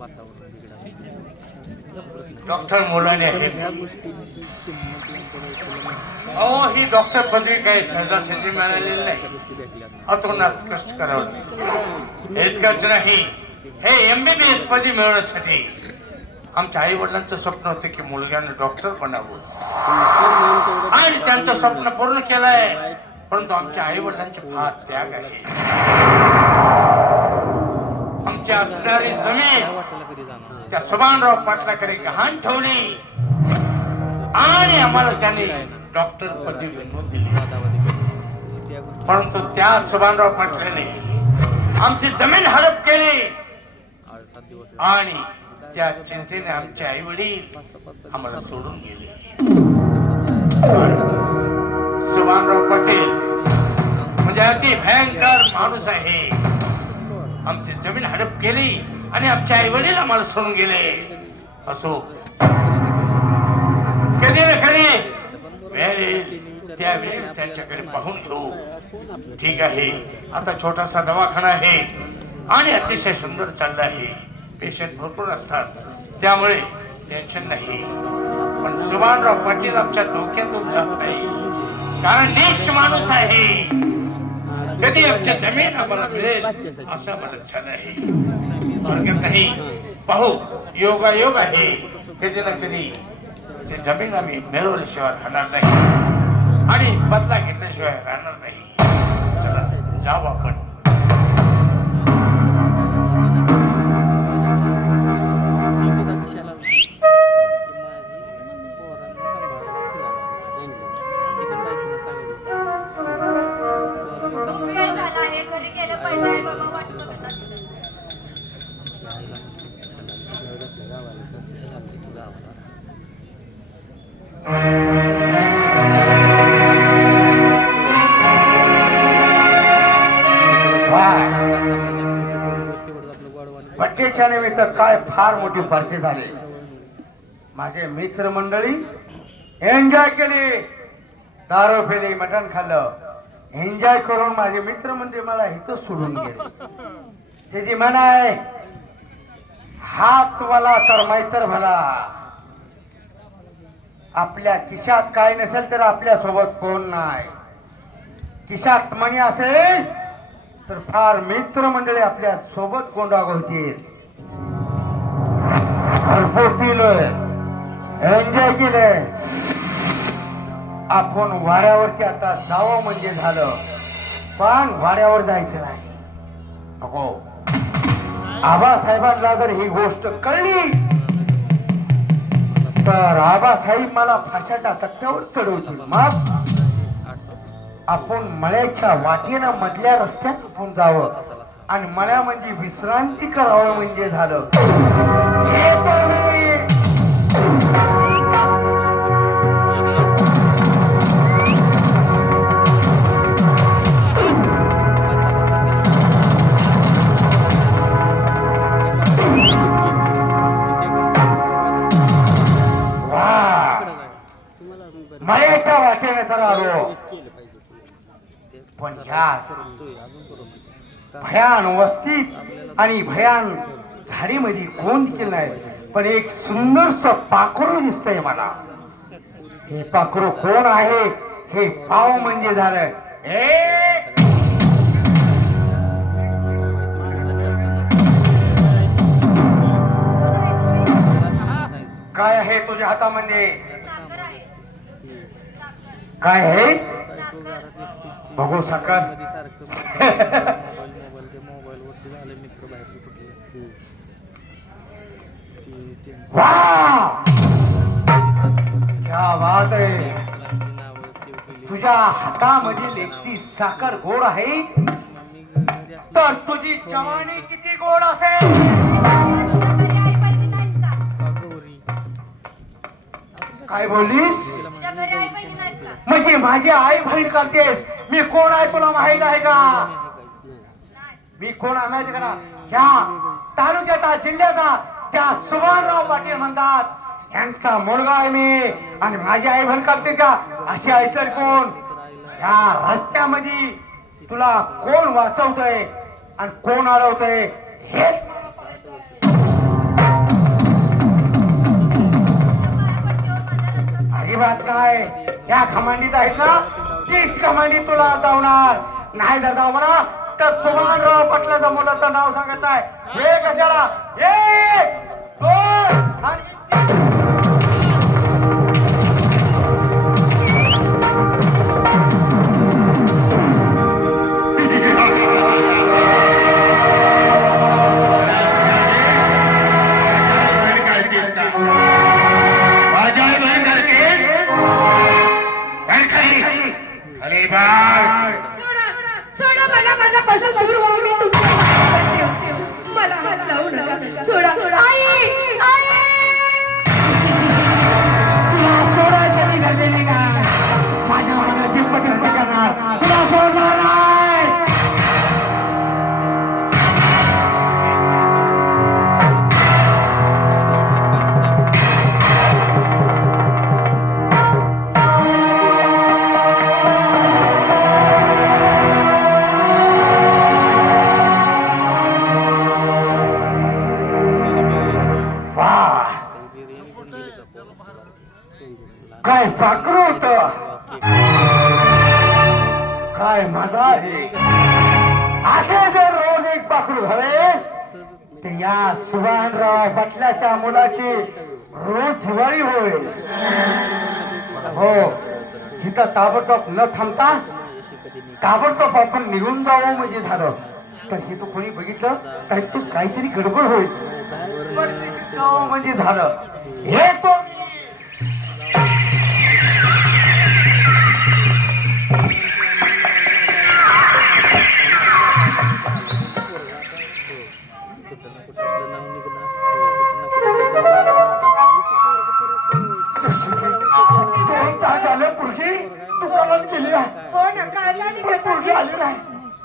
वातावरण डॉक्टर मोलाने आहेत अहो ही डॉक्टर पदवी काही सहजासहजी मिळालेली नाही. अतोनात कष्ट करावं इतकंच नाही. हे एमबीबीएस पदवी मिळवण्यासाठी आमच्या आई वडिलांचं स्वप्न होतं की मुलग्यानं डॉक्टर बनावं. आणि त्यांचं स्वप्न पूर्ण केलंय. परंतु आमच्या आई वडिलांचे फार त्याग आहे. तुमची असणारी जमीन त्या सुभानराव पाटलाकडे गहाण ठेवली. आणि आम्हाला त्यांनी डॉक्टर पदवी बनवून दिली. परंतु त्या सुभानराव पाटलाने आमची जमीन हडप केली. आणि त्या चिंतेने आमचे आई वडील आम्हाला सोडून गेले. सुभानराव पटेल म्हणजे अति भयंकर माणूस आहे. आमची जमीन हडप केली आणि आमचे आई वडील आम्हाला सोडून गेले. असो. कधी ना कधी त्यावेळी त्यांच्याकडे पाहून घेऊ. ठीक आहे. आता छोटासा दवाखाना आहे आणि अतिशय सुंदर चालला आहे. पेशंट भरपूर असतात. त्यामुळे टेन्शन नाही. पण सुभानराव पाटील आमच्या डोक्यातून जात नाही. कारण नीच माणूस आहे. कधी आमची जमीन आम्हाला मिळेल असं म्हणत छान आहे. नाही. पाहू योगा योग आहे. कधी ना कधी ते जमीन आम्ही मिळवल्याशिवाय राहणार नाही. आणि बदला घेतल्याशिवाय राहणार नाही. चला जाऊ आपण. बड्डेच्या काय फार मोठी पार्टी झाली. माझे मित्रमंडळी एन्जॉय केली. दारू फेली मटण खाल्लं. एन्जॉय करून माझे मित्रमंडळी मला इथं सोडून गेले. त्याची म्हणाय हात वाला तर मैत्र भला. आपल्या खिशात काय नसेल तर आपल्यासोबत कोण नाही. खिशात मणी असेल तर फार मित्रमंडळी आपल्यासोबत कोंडा होतील भरपूर पिलोय एन्जॉय केलंय आपण वाऱ्यावरती आता जावं म्हणजे झालं पण वाड्यावर जायचं नाही. नको आबासाहेबांना जर ही गोष्ट कळली तर आबासाहेब मला फाशाच्या तक्त्यावर चढवतील. मग आपण मळ्याच्या वाटेनं मधल्या रस्त्यात आपण जावं आणि मळ्यामध्ये विश्रांती करावं म्हणजे झालं. येतो मी. तर आलो पण ह्या भयान वस्तीत आणि भयान झाडीमध्ये कोण देखील नाही पण एक सुंदरस पाखरू दिसतंय मला. हे पाखरू कोण आहे? हे पाव म्हणजे झालं ए! काय आहे तुझ्या हातामध्ये? साखर. आहे आहे साखर बघू साखर वा क्या बात आहे. तुझ्या हातामध्ये लेखती साखर गोड आहे. तर तुझी जवानी किती गोड असेल? काय बोललीस? म्हणजे माझी आई बहीण करतेस. मी कोण आहे तुला माहीत आहे का? मी कोण आणायचे करा ह्या तालुक्याचा जिल्ह्याचा त्या सुभानराव पाटील म्हणतात. यांचा मुलगा आहे मी आणि माझी आई म्हण करते का? अशी आई तर कोण? ह्या रस्त्यामध्ये तुला कोण वाचवतय आणि कोण अडवतय हे बात काय? या खमांडीत आहेत ना? तीच खमांडी तुला धावणार नाही जर जाऊ मला तर सुभानराव पाटलाच्या मुलाचं नाव सांगत आहे. हे कशाला? हे काय पाखरू होत काय मजा आहे? असे जर रोज एक पाखरू झाले तर या सुभानराव पाटलाच्या मुलाची रोज दिवाळी होईल हो इथं ताबडतोब न थांबता ताबडतोब आपण निघून जाऊ म्हणजे झालं. तर हे तू कोणी बघितलं? तर तू काहीतरी गडबड होईल म्हणजे झालं. हे तो झालं पुरगी दुकानात गेली आहे. हो पण पुरगी आली नाही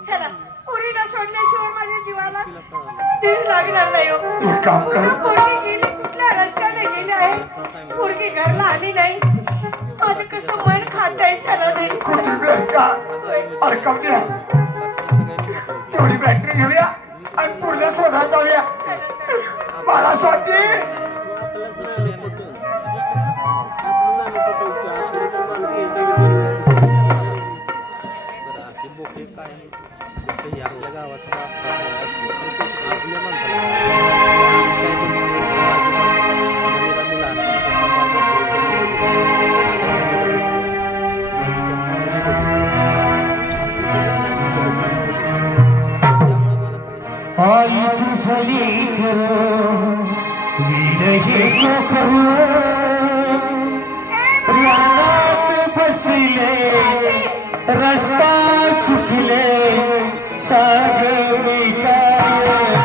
चला पुरीला सोडल्याशिवाय माझ्या जीवाला धीर लागणार नाही हो. एक काम कर. पोरगी गेली कुठल्या रस्त्याने गेली आहे? पोरगी घरला आली नाही. माझं कसं मन खाताय झालं नाही. कुठे का? अडकवल्या तेवढी बॅटरी घेऊया आणि पूर्ण शोधा जाऊया. मला स्वाती. रानात फसले रस्ता चुकले साग मी काय?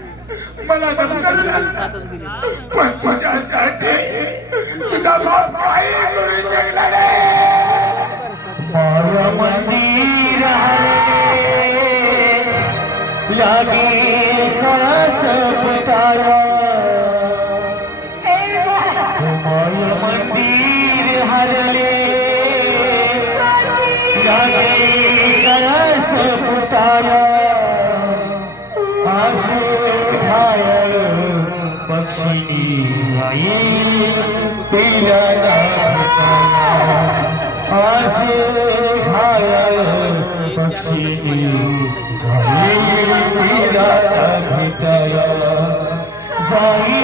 मला धमकावलं पण तुझ्यासाठी तुझा बाप काही करू शकला नाही. मंदिर लागे पक्षी जाई पिल्याला घायल पक्षी जाई पिल्याला जाई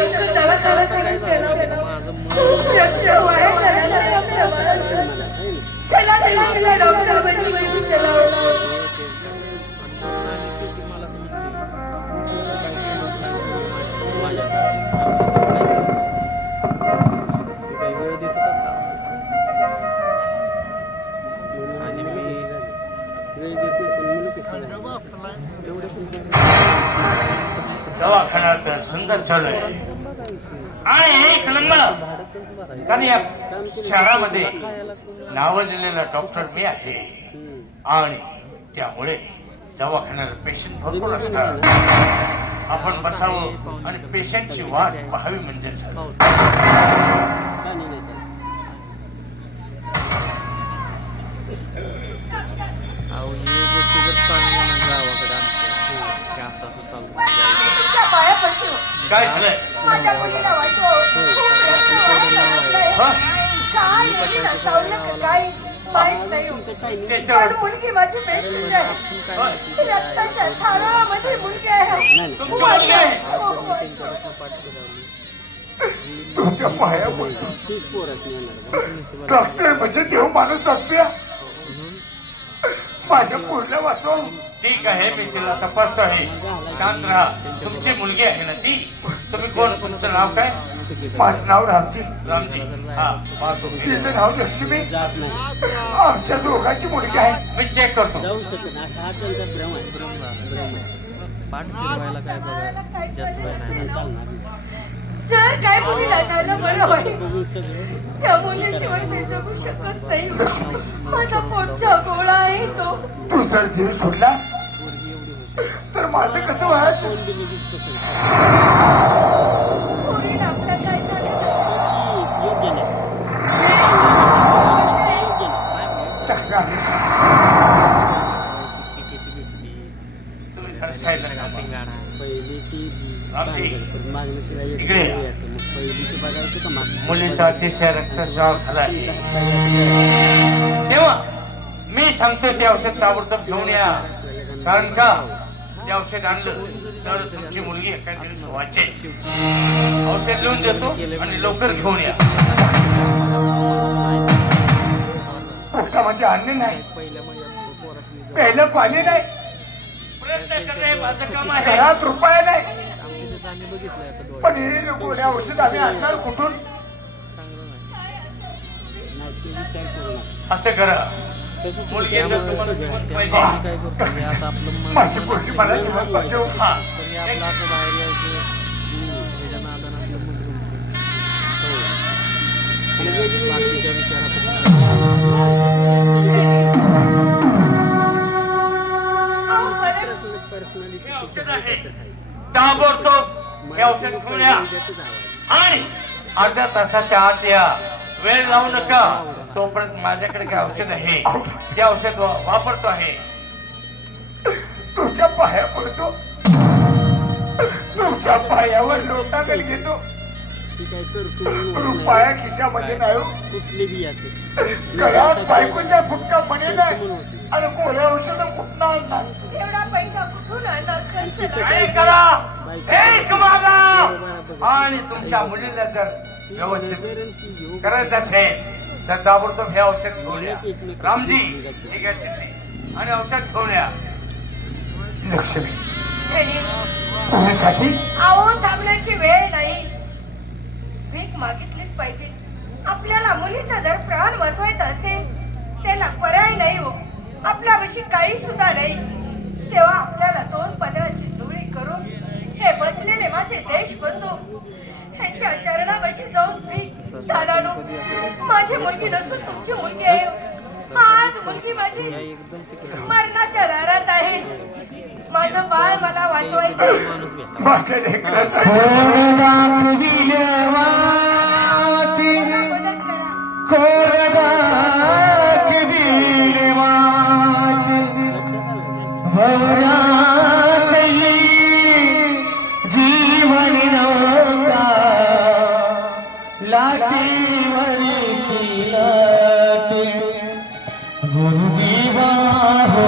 लवकर दवाखान्यात घेऊन चला रक्त वाया आहे आपल्या बाळाचं. चला डॉक्टर चला तर म्हणली, "तू काय केलंस नाही माझ्यासाठी. आमच्यासाठी काय केलंस?" तू काही वेळ देत होतास का आणि मी दवाखान्यात सुंदर चालू आहे आणि एक नंबर कारण या शहरामध्ये नावाजलेला डॉक्टर मी आहे. आणि त्यामुळे दवाखान्याला पेशंट भरपूर असतात. आपण बसावं आणि पेशंटची वाट पाहावी म्हणजे काय झालंय? काय माहीत नाही हो. त्याच्यावर. पण मुलगी माझी पेशंट आहे. रक्ताच्या थारामध्ये मुलगी आहे. तुझ्या पाया डॉक्टर म्हणजे देव माणूस असते माझ्या पोरला वाचव. ठीक आहे मी तिला तपासतो आहे शांत राहा. तुमची मुलगी आहे ना ती? तुम्ही कोण? तुमचं नाव काय? माझं नाव रामजी. रामजी. हा. पाहतो. तिचं नाव लक्ष्मी. आमच्या दोघांची मुलगी आहे. मी चेक करतो. पाठ फिरवायला काय बघा जास्त वेळ नाही. जर काय मुलीला झालं बरं वाईट त्या मुलीशिवाय मी जगू शकत नाही. माझा पोटचा गोळा आहे तो. तू जर धीर सोडलास तर माझं कसं व्हायचं? पोरीला आपल्या काय झालं तक्रार तुम्ही खरं सांगितलं का मला? रामजी इकडे मुलीचा अतिशय रक्तस्राव झाला आहे तेव्हा मी सांगतो ते औषध ताबडतोब घेऊन या कारण का ते औषध आणलं तर तुमची मुलगी एका दिवस वाचेल. औषध लिहून देतो आणि लवकर घेऊन या. पोटामध्ये अन्न नाही. पोरासनी प्यायला पाणी नाही. घरात रुपये नाही. पण हे गोळ्या औषध आम्ही आणणार कुठून? असं करा. काय करतो हे आता आपलं मन- तरी आपलं असं बाहेर यायचं ह्याच्या नादानं आपलं मन रमतं. बाकीच्या औषध ताबडतोब हे औषध घेऊन या आणि अर्ध्या तासाच्या आत या वेळ लावू नका. तोपर्यंत माझ्याकडे काय औषध आहे. ते औषध वापरतो आहे. तुझ्या पाया पडतो. तुमच्या पायावर लोटागल घेतो. रुपया खिशामध्ये नाही हो. कुठली बी घरात बायकोच्या गुटका म्हणे नाही आणि गोळ्या औषध कुठं आणणार? एवढा पैसा कुठून आणणार? खर्च नाही. करा. एक मागा. आणि तुमच्या मुलीला जर व्यवस्थित. करायचं असेल तर ताबडतोब हे औषध घेऊन रामजी आणि औषध घेऊन या लक्ष्मी कोणासाठी थांबण्याची वेळ नाही. भीक मागितलीच पाहिजे. आपल्याला मुलीचा जर प्राण वाचवायचा असेल त्याला पर्याय नाही हो. आपल्याविषयी काही सुद्धा नाही. तेव्हा आपल्याला दोन पदराची जुळी करून हे बसलेले माझे देश देशबंधू ह्यांच्या माझी मुलगी नसून तुमची मुलगी आहे. आज मुलगी माझी मरणाच्या दारात आहे. माझं बाळ मला वाचवायचं गुरुदेवा हो